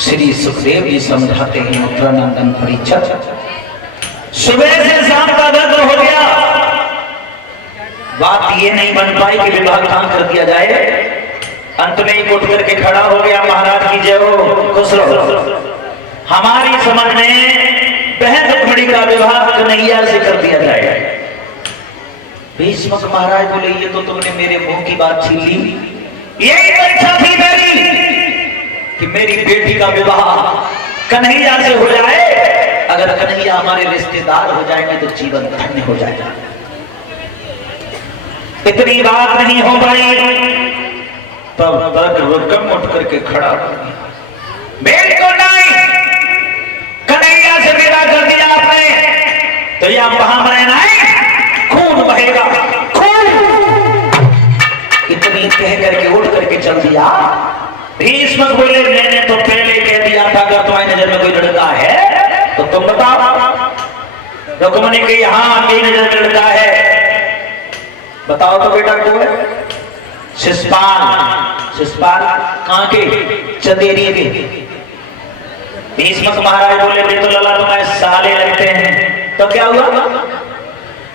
श्री सुखदेव जी समझाते हैं उत्तरानंदन परीक्षक, सुबह से शाम का दर्द हो गया, बात ये नहीं बन पाई कि विवाह कहां कर दिया जाए। अंत में ही उठ करके खड़ा हो गया, महाराज की जय हो, खुश रहो। हमारी समझ में बहन रुक्मिणी का विवाह कन्हैया से कर दिया जाए। भीष्मक महाराज बोले ये तो तुमने मेरे मुंह की बात छीन ली, यही इच्छा थी मेरी कि मेरी बेटी का विवाह कन्हैया से हो जाए। अगर कन्हैया हमारे रिश्तेदार हो जाएंगे तो जीवन धन्य हो जाएगा। इतनी बात नहीं हो पाई, तब तक रुकम उठ करके खड़ा हो गया। बेटी को नहीं, कन्हैया से विदा कर दिया आपने तो यह वहां रहना है, खून बहेगा खून। इतनी कह करके उठ करके चल दिया। भीष्मक बोले मैंने तो पहले कह दिया था अगर तुम्हारी नजर में कोई लड़का है तो तुम बताओ। रुक्मिणी के यहाँ मेरी नजर में लड़का है, बताओ तो बेटा को है। शिषपाल, शिषपाल कहाँ के? चंदेरी के। भीष्मक महाराज बोले बे तो लला तुम्हारे साले लगते हैं। तो क्या हुआ?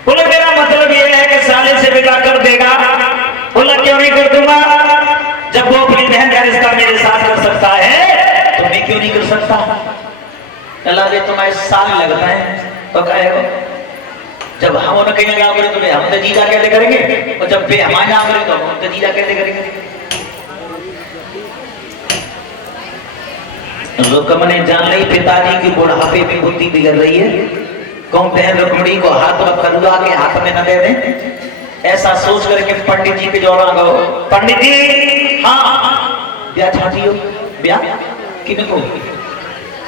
बोले मेरा मतलब ये है कि साले से विदा कर देगा। बोला क्यों नहीं कर दूंगा, जब वो अपनी बहन का रिश्ता मेरे साथ कर सकता है तो मैं क्यों नहीं कर सकता? लला बे तुम्हारे साल लगता है। तो कहेगा जब हम उन्हें कहीं लगा करें तो हम तो जीजा कैसे करेंगे, और जब बे हमारे ना करें तो हम तो जीजा कैसे करेंगे? रुक्म ने जान ली पिताजी की बुढ़ापे में बुद्धि बिगड़ रही है, कौन बहन रुक्मणी को हाथ में करुआ के हाथ में न दे दें। ऐसा सोच करके पंडित जी के जोड़ा गो, पंडित जी हाँ ब्याह चाहती हो? ब्याह किनको?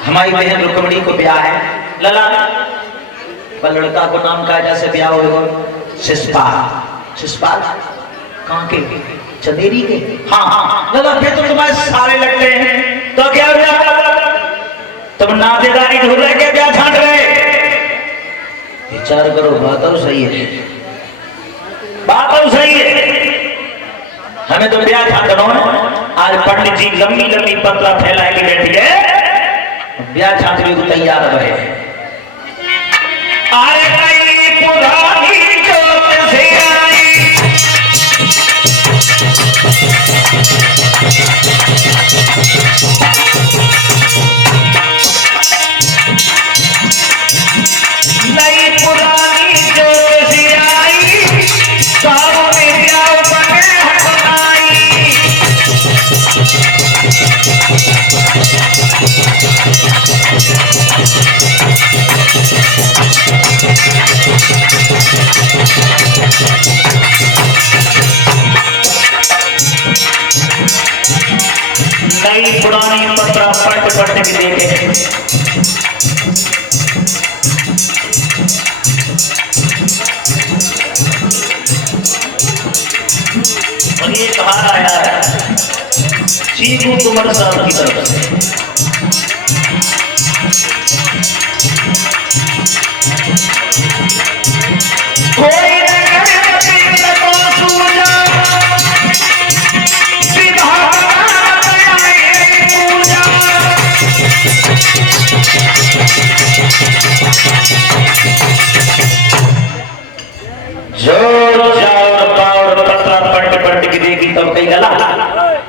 हमारी बहन रुक्मणी को ब्याह है। लला पर लड़का को नाम का जैसे ब्याह होगा शिषपाल। शिषपाल कहाँ के? चंदेरी के। हाँ हाँ। लला फिर तो तुम्हारे सारे लगते हैं। तो क्या हुआ? तुम नातेदारी ढूंढ रहे के ब्याह छांट रहे? विचार करो, बात तो सही है, बात तो सही है, हमें तो ब्याह छांटना है। आज पंडित जी लंबी लंबी पतला फैला के बैठी है, ब्याह छांटने को तैयार रहे। अरे कई पुरानी जोत से आई, नई पुरानी जोत से आई, गाँव में ब्याह बने हटनाई। नई पुरानी पत्रा पट पट के देखे, और ये कहा आया है चीकू कुमार साहब की तरफ से। कोई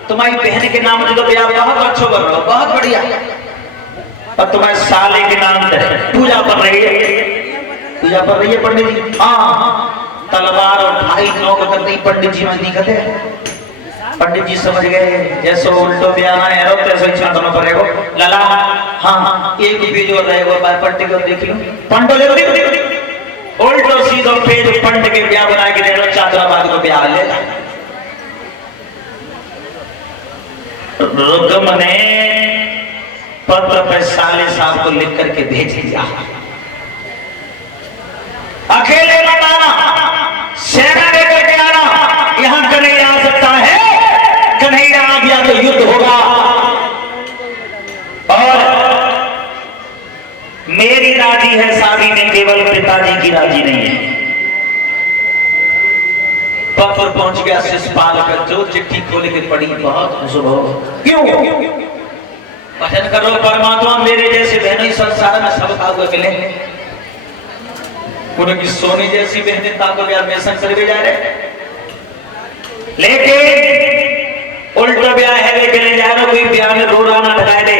तुम्हारी बहन के नाम तो ब्याह बहुत अच्छा कर रहा हो, बहुत बढ़िया, और तुम्हारे साले के नाम से पूजा कर रही है। पूजा कर रही है पंडित जी? हाँ, तलवार और भाई नौक करते ही पंडित जी में दिखते हैं। पंडित जी समझ गए जैसे उल्टो ब्याह है तैसे इच्छा दोनों करेगो। लला हाँ एक पेज और रहेगा, पट्टी को देख लो, पंडो उल्टो सीधो पेज पंड के ब्याह बना के दे लो, चादराबाद को ब्याह ले। रुक्म ने पत्र पे साले साहब को लिख करके भेज दिया, अकेले मत आना, सेना लेकर के आना, यहां कन्हैया आ सकता है, कन्हैया आ गया तो युद्ध होगा। और मेरी राजी है शादी में, केवल पिताजी की राजी नहीं है। पत्र पहुंच गया शिषपाल पर, जो चिट्ठी खोल के पड़ी बहुत खुश हो। क्यों? भजन करो परमात्मा, मेरे जैसे बहनों संसार में सब हुए मिले, उनकी सोने जैसी बहनें ताको यार में संसार में जा रहे, लेकिन उल्टा ब्याह है लेके जा रहा, कोई ब्याह में रो रहा ना ढकाए दे।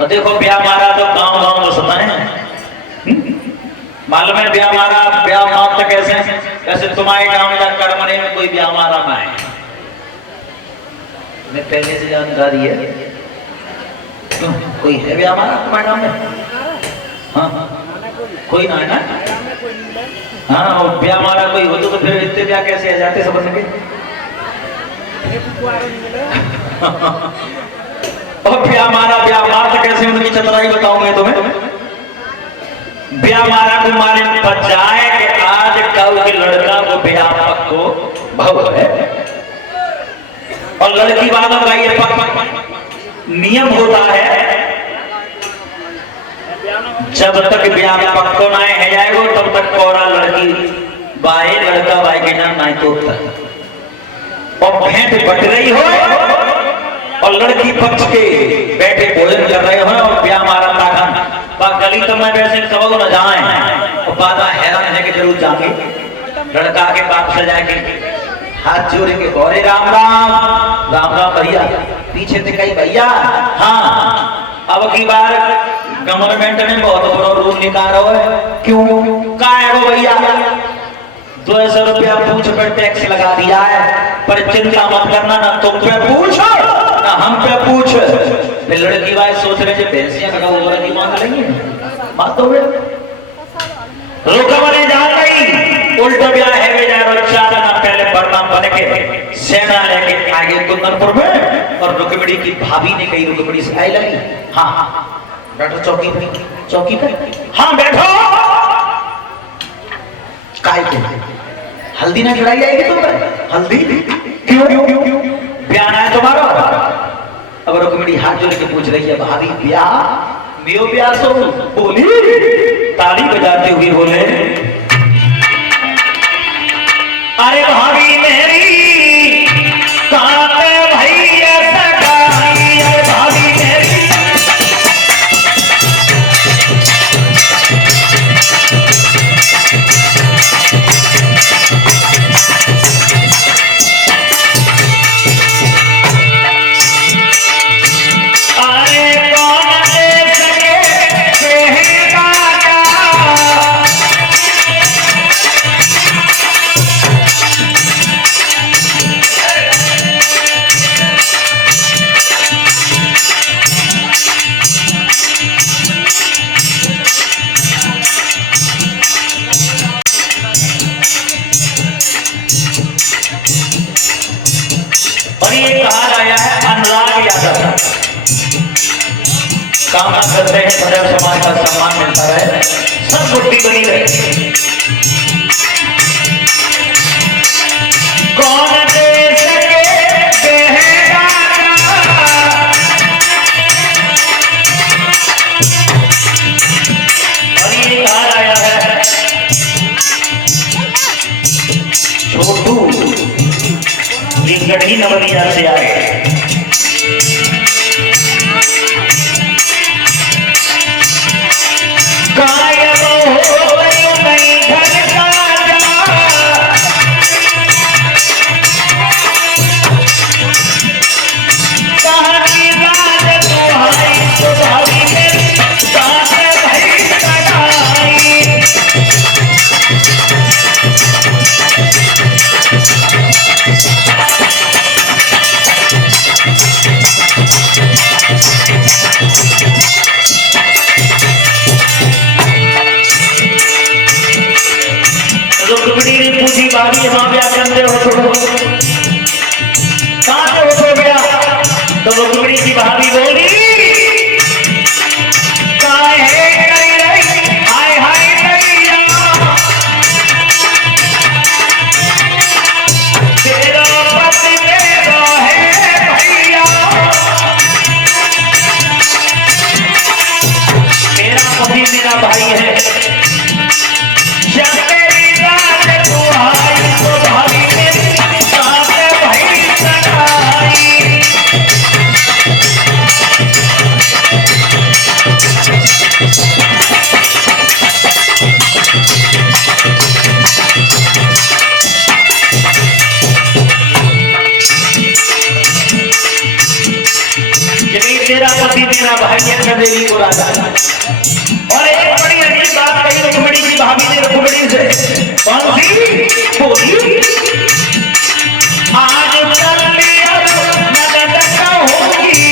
और देखो ब्याह मारा तो गांव गांव में सुना है, मालूम है ब्याह मारा, ब्याह मार तो कैसे? जैसे तुम्हारे गांव में करमने में कोई ब्याह मारा ना है, मैं पहले से जानकारी है। क्यों कोई है ब्याह मारा तुम्हारे गांव में? हाँ कोई ना है ना? हाँ और ब्याह मारा कोई हो तो फिर इतने ब्याह कैसे आ जाते समझ के? और ब्याह मार तो कैसे उनकी चतुराई बताऊंगा तुम्हें। ब्याह मारा को मारे बचाए कि आज कल के लड़का को ब्याह पक्को भव है, और लड़की वालों का ये नियम होता है, जब तक ब्याह पक्को ना है जाएगा तब तक कोरा लड़की बाए लड़का बाए के नाम नहीं तो और भेंट बट रही हो और लड़की पक्ष के बैठे भोजन कर रहे हो और ब्याह मारा ताकन गली तो मैं वैसे कब न जाए और बाबा हैरान है कि जरूर जाके लड़का के बाप से जाके हाथ जोड़े के गौरे राम राम राम राम भैया पीछे से कही भैया हाँ अब की बार गवर्नमेंट ने बहुत बड़ा रूल निकाला है क्यों का है वो भैया 200 रुपया पूछ पर टैक्स लगा दिया है पर चिंता मत करना ना तुम पे पूछ ना हम पे पूछ फिर लड़की वाले सोच रहे थे भैंसियां कटा वो लड़की मांग लेंगे बात तो रुकमने जा गई उल्टा ब्याह है वे जा चार ना पहले बरना बन के सेना लेके आगे कुंदनपुर में और रुकमणी की भाभी ने कही रुकमणी से आई लगी हाँ बैठो चौकी पे हाँ बैठो काय के हल्दी ना चढ़ाई जाएगी तुम पर हल्दी क्यों ब्याह है तुम्हारा अब रुकमणी हाथ जोड़ के पूछ रही है भाभी ब्याह मियो ब्याह सो बोली ताली बजाते हुए बोले अरे भाभी मेरी कहाँ पे भैया सगाई अरे भाभी मेरी कामना करते हैं सदैव समाज का सम्मान मिलता रहे सब गुट्टी बनी रहे कौन दे सके और ये कहा आया है छोटू ये गढ़ी नवलिया से आए भाभी यहाँ ब्याह करते हो कहाँ से हो गया तो रुक्मिणी की भाभी बोली हाय हाय तेरा पति मेरा है भैया मेरा पति मेरा भाई है तेरा पति तेरा भाई है देवी को राजा और एक बड़ी अजीब बात कही रुक्मिणी की भाभी ने रुक्मिणी से कौन सी बोली आज चल नगद होगी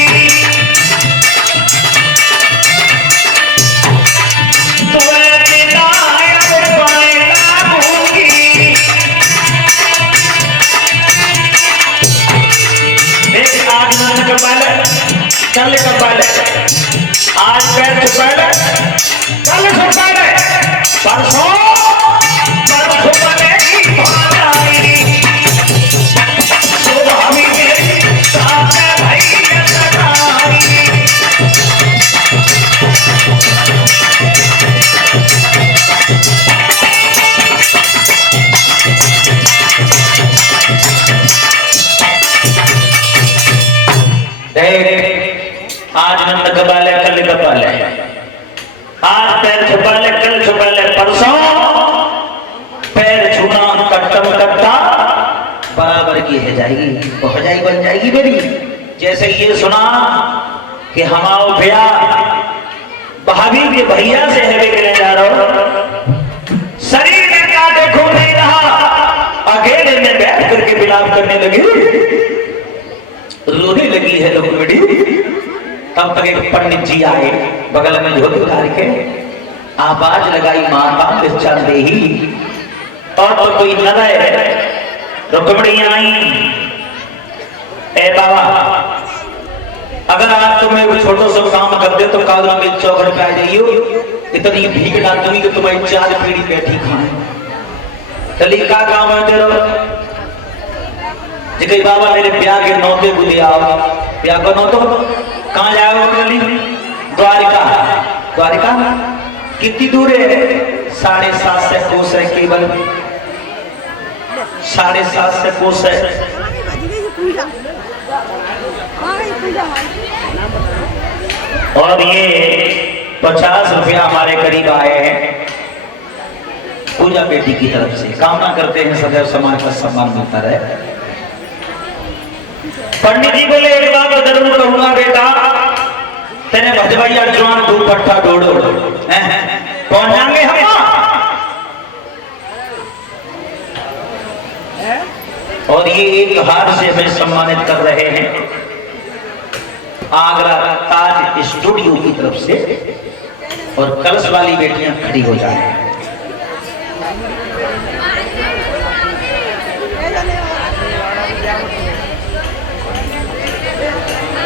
चल पहले आज पैर से पहले कल से पहले परसों पहले की बात आई सुबह भी मेरी साथ भाई देख आज नंद कपाल है, कल कपाल है, आज पैर छुपा ले, कल छुपा ले, परसों पैर छूना कट्टम कट्टा बराबर की है जाएगी, हो जाएगी, बन जाएगी मेरी। जैसे ये सुना कि हमाओ भैया भाभी के भैया से है लेने जा रहा हूं, शरीर में क्या देखो नहीं रहा, अकेले में बैठ करके विलाप करने लगी, रोने लगी है रुक्मिणी। तब तक एक पंडित जी आए, बगल में झोली डाल के आवाज लगाई, माता भिक्षा देही, और तो कोई न रहे। रुक्मिणी आई, ए बाबा अगर आप तुम्हें कोई छोटो सा काम कर दे तो कागरा में चौघर पे आ जाइयो, इतनी भीड़ डाल दूंगी कि तुम्हारी 4 पीढ़ी बैठी खाए। चलिए क्या काम है तेरा? जी कही बाबा मेरे ब्याह के नौते को दिया, ब्याह को नौतो कहाँ जाओ? द्वारिका। द्वारिका कितनी दूर है? 7.5 से कोस है, केवल 7.5 से कोस है। और ये 50 रुपया हमारे करीब आए हैं पूजा बेटी की तरफ से, कामना करते हैं सदैव समाज का सम्मान मिलता रहे। पंडित जी बोले एक बात जरूर कहूंगा बेटा, तेरे भजवैया जवान दो पट्टा डोड़ो कौन जाएंगे हम? और ये एक हार से हमें सम्मानित कर रहे हैं आगरा ताज स्टूडियो की तरफ से, और कलश वाली बेटियां खड़ी हो जाए।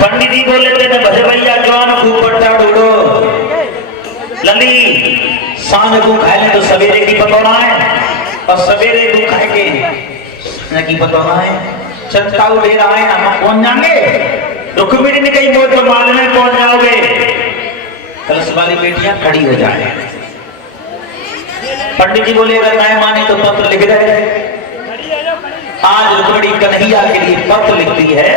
पंडित जी बोले थे भजवैया जवान खूब पट्टा डोड़ो, लली सांझ को खाए तो सवेरे की पतौना है, और सवेरे को खाएंगे की पतौना है, चंता ले रहा है, हम कौन जाएंगे? रुक्मिणी ने कही मोर तो माल में पहुंच जाओगे। कलश वाली बेटियां खड़ी हो जाए। पंडित जी बोले अगर मैं माने तो पत्र लिख रहे। आज रुक्मिणी कन्हैया के लिए पत्र लिखती है।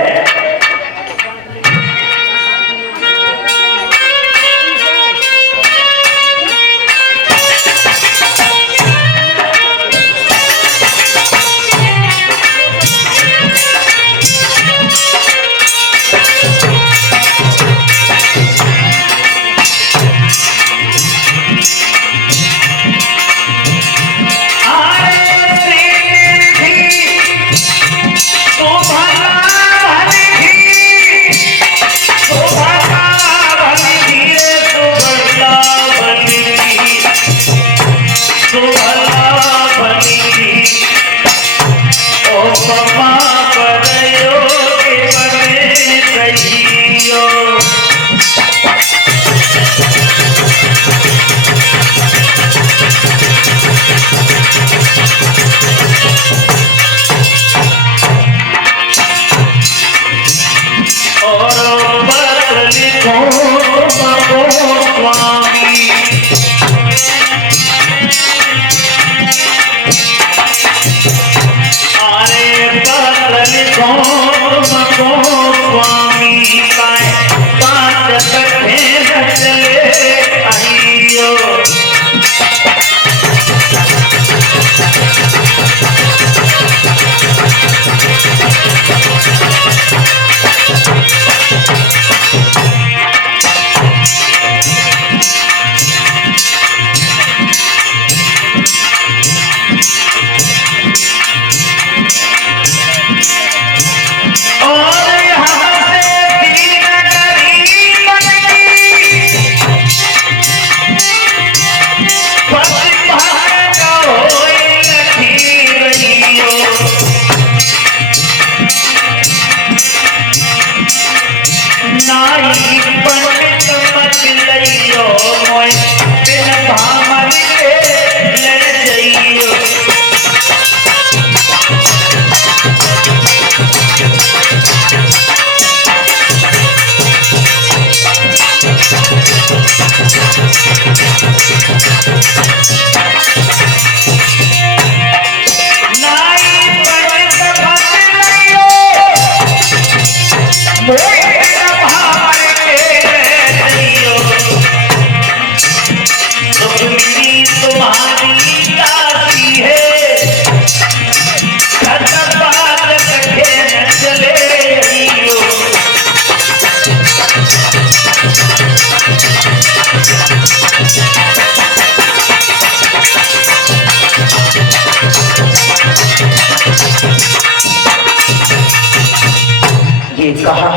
ये कहा।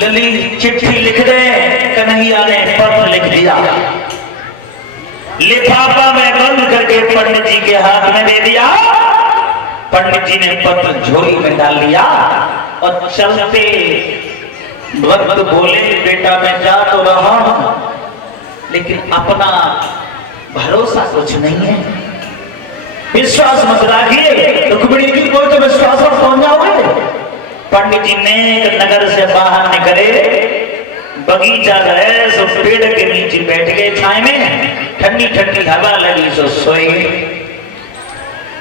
लली चिट्ठी लिख दे, कन्हैया ने पत्र लिख दिया, लिफाफा में बंद करके पंडित जी के हाथ में दे दिया। पंडित जी ने पत्र झोली में डाल लिया और चलते वक्त बोले, बेटा मैं जा तो रहा हूं, लेकिन अपना भरोसा कुछ नहीं है, विश्वास मत रखिए, रुक्मिणी जी कोई तो विश्वास पर पहुंच जाओगे। पंडित जी ने नगर से बाहर निकले, बगीचा गए, सो पेड़ के नीचे बैठ गए छाए में, ठंडी ठंडी हवा लगी सो सोए।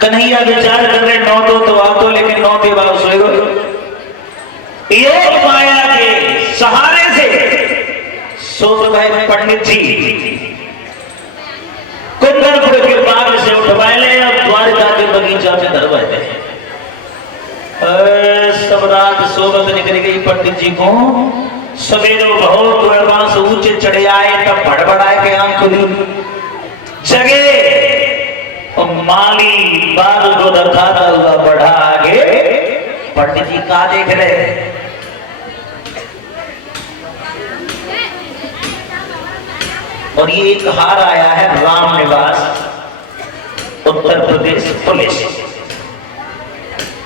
कन्हैया विचार कर रहे, नौ तो आ तो, लेकिन नौ के बाद सोए गए। योग माया के सहारे से सो गए पंडित जी। कुंदनपुर के बाग से उठवाए ले और द्वारका के बगीचा में धरवाए। सब रात सोबत निकल गई पंडित जी को। सवेरे बहुत से ऊंचे चढ़े आए, तब बड़बड़ाए के आंख खुली, जगे और माली बाल को दिखाता हुआ बढ़ा आगे। पंडित जी का देख रहे, और ये एक हार आया है राम निवास उत्तर प्रदेश पुलिस।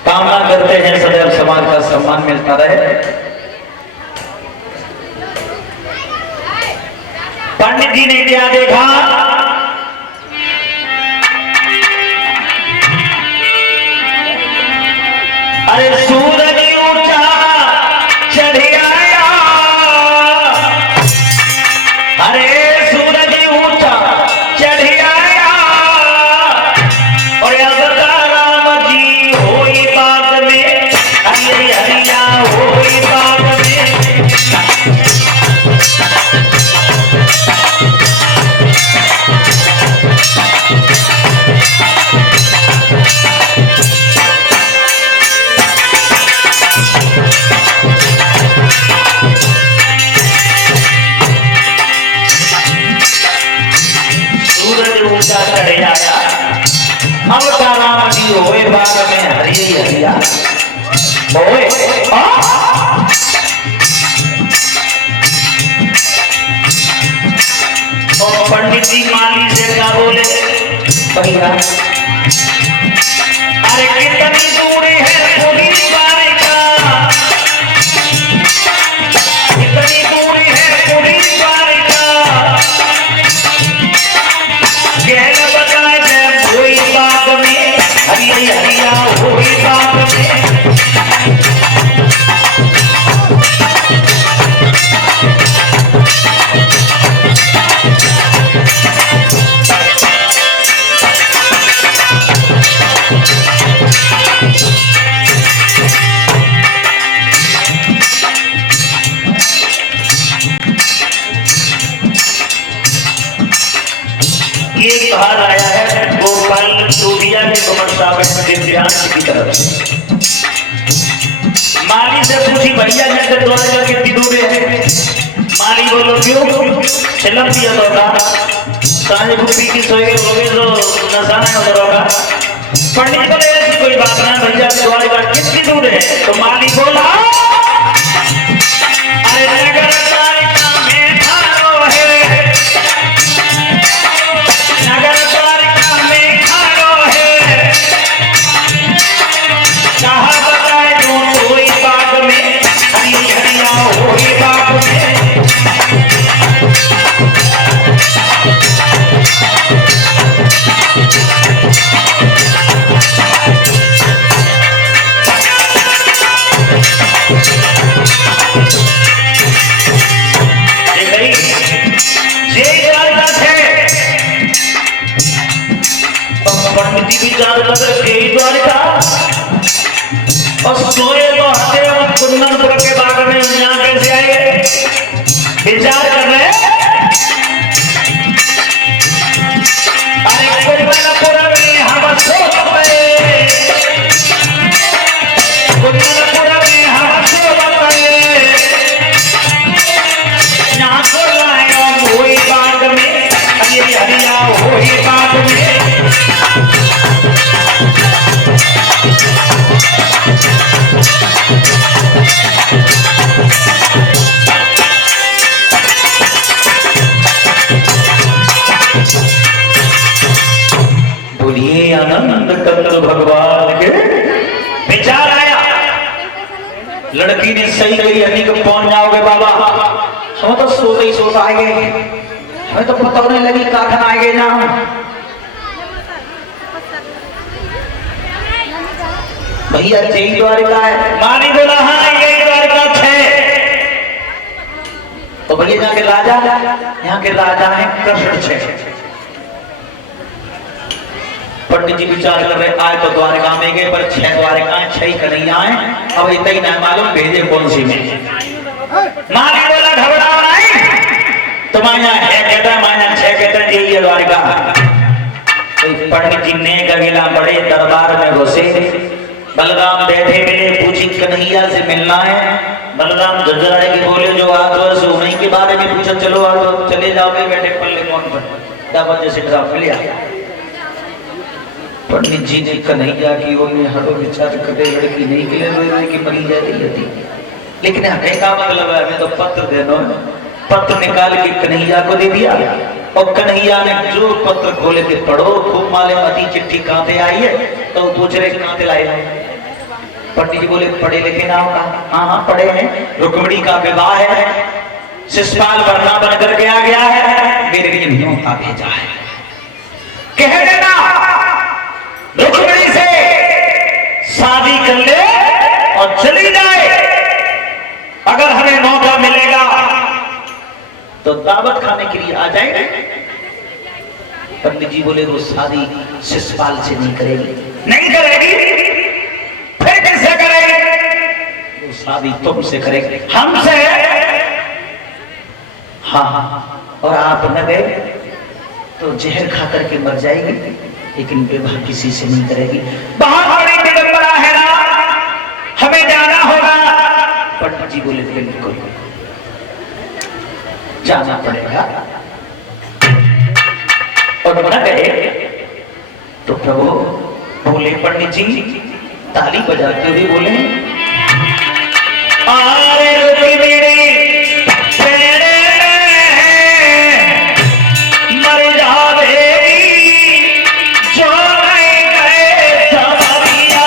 कामना करते हैं सदैव समाज का सम्मान मिलता रहे। पंडित जी ने क्या देखा, अरे सूरज ऊंचा चढ़ आया, अरे सूरज ऊंचा चढ़ आया, और राम जी होई बाग में, हरी हरिया होई बाग में। चढ़े आया, अब राम जी होए बाग में, हरी हरिया होए। और पंडित जी माली से क्या बोले, भैया अरे कितनी दूरी है पुलिस द्वारिका, कितनी दूरी है पुलिस द्वारिका, होई बाग में, हरी हरिया होई बाग में। ये कहा आया है गोपाल टूरिया के की तरफ से। माली से पूछी, भैया जैसे द्वारका कितनी दूर है? माली बोलो क्यों? चलम दिया तो का सांझ गुप्पी की सोए हो गए तो नसाना उधर होगा। पंडित बोले ऐसी कोई बात ना भैया, द्वारका कितनी दूर है? तो माली बोला, अरे नगर द्वारका में थारो है, नगर द्वारका में थारो है, कहा बताए दोनों होई बाग में, हरी हरिया होई बाग में। पंडित जी विचार कर द्वारिका और सोए तो हथे कुंदनपुर के बाग में, यहाँ कैसे आए? विचार कर रहे, अरे कुंदनपुर में हम सो गए, कुंदनपुर में हम सो गए, यहाँ को लाए होई बाग में, हरी हरिया होई बाग में। लड़की ने सही कही हनी को पहुंच जाओगे बाबा। हम तो सोते ही सोता आए गए, हमें तो पता नहीं लगी काखन आए गए ना। भैया यही द्वारिका है। मानी बोला हाँ यही द्वारिका है। तो भैया यहाँ के राजा, यहाँ के राजा है कृष्ण छे। पंडित जी विचार कर रहे आए तो द्वारिका में गए, पर 6 द्वारिकाएं 6 कन्हैया आए। अब इतना ही ना मालूम भेजे कौन सी में। मानी बोला घबराओ नहीं, तुम्हारे यहाँ है कहता, हमारे यहाँ 6 कहता है यही है द्वारिका। तो पंडित जी ने गगेला बड़े दरबार में घुसे। बलराम बैठे मिले, पूछी कन्हैया से मिलना है। बलराम झुंझुराए के बोले जो आदर्श उन्हीं के बारे में पूछा, चलो आप चले जाओगे बैठे पल्ले कौन पर जैसे ड्राफ लिया। पंडित जी ने कन्हैया की ओर ने हटो विचार करे, लड़की नहीं के लिए कि मरी जा रही थी, लेकिन हटे का मतलब है हमें तो पत्र देना। पत्र निकाल के कन्हैया को दे दिया और कन्हैया ने जो पत्र खोले के पढ़ो, खूब माले मती चिट्ठी कहाँ से आई है। तो पूछ रहे कहाँ से लाए। पंडित जी बोले पढ़े लिखे नाम का, हाँ हाँ पढ़े हैं। रुक्मिणी का विवाह है, शिशुपाल वरना बन करके आ गया है, मेरे लिए न्योता भेजा है। कह देना रुक्मिणी से शादी कर ले और चली जाए, अगर हमें मौका मिलेगा तो दावत खाने के लिए आ जाएंगे। पंडित जी बोले वो शादी शिशुपाल से नहीं करेगी। नहीं करेगी, फिर किससे करेगी? वो शादी तुमसे करेगी, हमसे। हाँ, और आप न गए तो जहर खा करके मर जाएगी, लेकिन विवाह किसी से नहीं करेगी। बहुत बड़ी विडंबना है ना, हमें जाना होगा। पंडित जी बोले बिल्कुल जाना पड़ेगा। और न गए तो प्रभु बोले, पंडित जी ताली बजाते हुए बोले, आरे रुक्मिणी मर जावेगी जो नहीं गए जमानिया।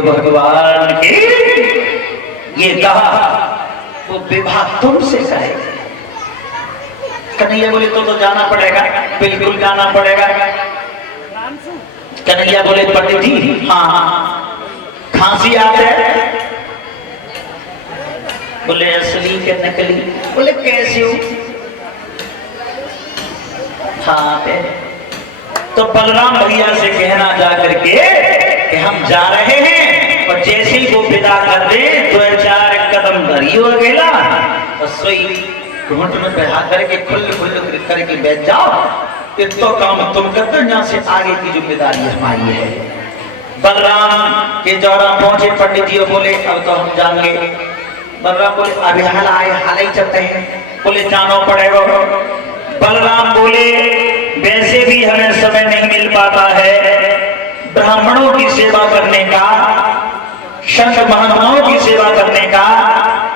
शिव भगवान की ये कहा वो विवाह तुमसे करेगा। कन्हैया बोले तो जाना पड़ेगा, बिल्कुल जाना पड़ेगा। कन्हैया बोले पंडित जी हाँ खांसी आते है? बोले असली के नकली? बोले कैसे हो? हाँ तो बलराम भैया से कहना जा करके कि हम जा रहे हैं और जैसे ही वो विदा कर दे तो 4 कदम धरियो अकेला और सोई घुंट में बैठा करके खुल करके बैठ जाओ। इतना काम तुम करते हो, यहाँ से आगे की जिम्मेदारी हमारी है। बलराम के द्वारा पहुंचे पंडित जी बोले अब तो हम जाएंगे। बलराम बोले अभी हाल ही चलते हैं। बोले जाना पड़ेगा। बलराम बोले वैसे भी हमें समय नहीं मिल पाता है, ब्राह्मणों की सेवा करने का, संत महात्माओं की सेवा करने का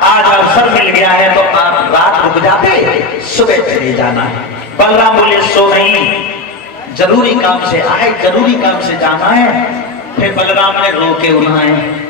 आज अवसर मिल गया है, तो आप रात रुक जाते, सुबह चले जाना। बलराम बोले सो नहीं, जरूरी काम से आए, जरूरी काम से जाना है। फिर बलराम ने रोके उन्हें।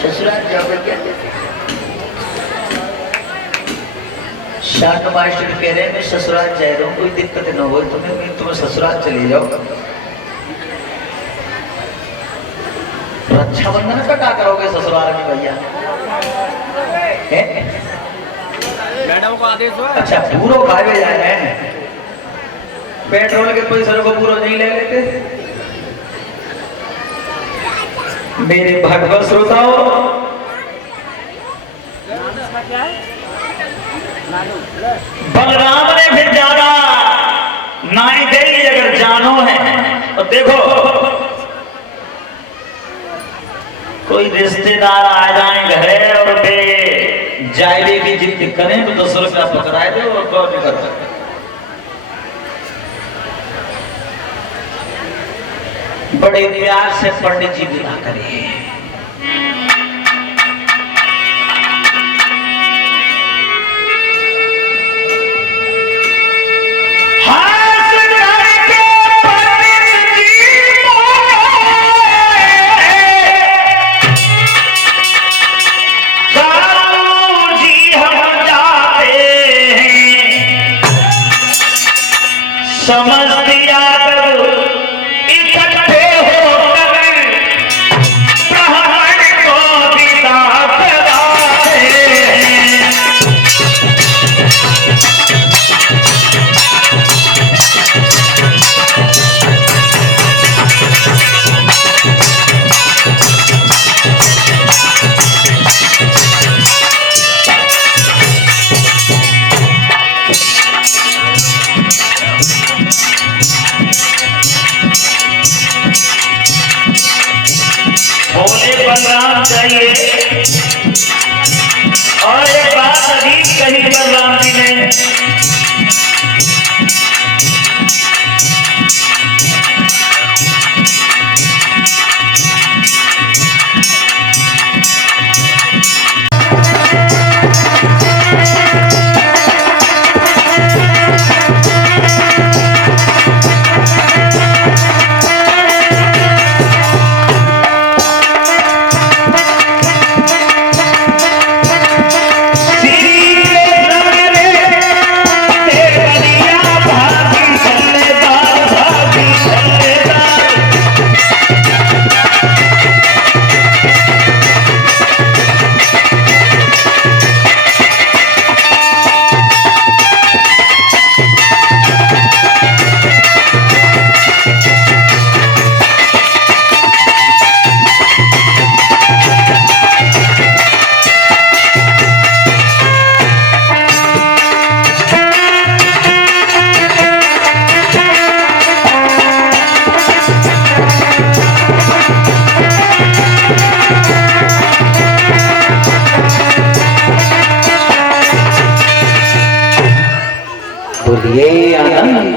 ससुराल जाओगे क्या? शांत मास्टर कह रहे हैं मैं ससुराल जा रहा हूँ, कोई दिक्कत न हो तुम्हें ससुराल चले जाओ। रक्षाबंधन का क्या करोगे ससुराल में भैया? मैडम को आदेश हुआ। अच्छा पूरो भागे जाए हैं, पेट्रोल के पैसे को पूरा नहीं ले लेते। मेरे भगवत श्रोताओ, बलराम ने फिर जाना नाई गई अगर जानो है तो देखो कोई रिश्तेदार आ जाए घर और बे जायदे की जिद करें तो 10 रुपया पकड़ाए दे और कौन नहीं करता। बड़े प्यार से पंडित जी विदा करे। समझ दिया इकट्ठे होकर ब्राह्मण को विदा कराए। बोले बलराम चाहिए और एक बात अजीब कही बलराम जी ने। बोलिए आनंद